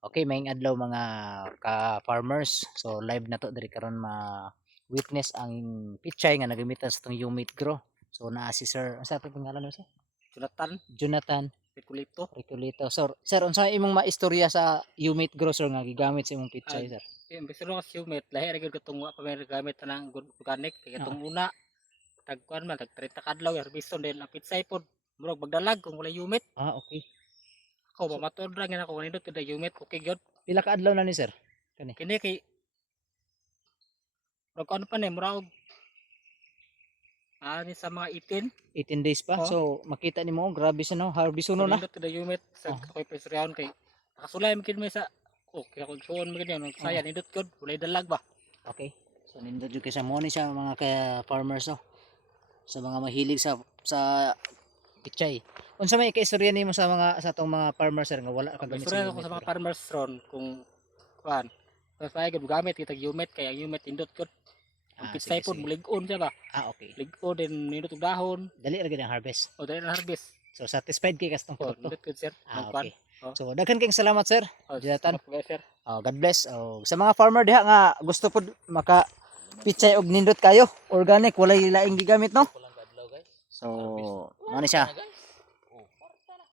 Okay, maayong adlaw mga ka-farmers. So live na to diri karon ma-witness ang pichay nga nagamitan sa tong Umate Grow. So naa si Sir, unsa pa pangalan mo sir? Jonathan Jonathan Piculito. Ricolito. So sir, unsa imong maistorya sa Umate Grow sir nga gigamit sa imong pichay sir? Imbes na kasi humit lahi ra gyud katong wa pa may gamit tanang organic kay katong una tagkuan man tag 30 kadlaw herbison din ang pitsay pod murag magdalag kung wala humit. Okay. Ako mamatod ra gyud ako kanindot kada humit okay gyud. Pila ka adlaw na ni sir? Kini kay murag ano pa ni murag ani sa mga 18 days pa. Oh. So makita nimo grabe sa no, harvest uno na. kanindot kada humit sa Oh. ako'y presryaon kay nakasulay man kid mi sa okay ako suon man gyud saya nindot gyud walay dalag ba. Okay. So nindot jud kay sa mo ni sa mga ka-farmers oh. Sa mga mahilig sa pichay. Unsa may kaistorya nimo sa tong mga farmers sir nga wala kagamit Presryaon sa ako sa Umate mga Grow? farmers ron kung kuan mas may gamit kita humit kay ang humit indot gyud. Ang pitsay Sige, pod sige. mulig-on siya ba? Okay. Ligo din nindot og dahon Dali ra gyud ang harvest. o dali na harvest. So satisfied kay kas tong Oh, produkto. nindot good sir. Okay. Oh. So daghan kayong salamat sir. Jonathan. Okay, sir. God bless. Sa mga farmer diha nga gusto pod maka pichay og nindot kayo, organic, walay laing gigamit no. So, ano siya?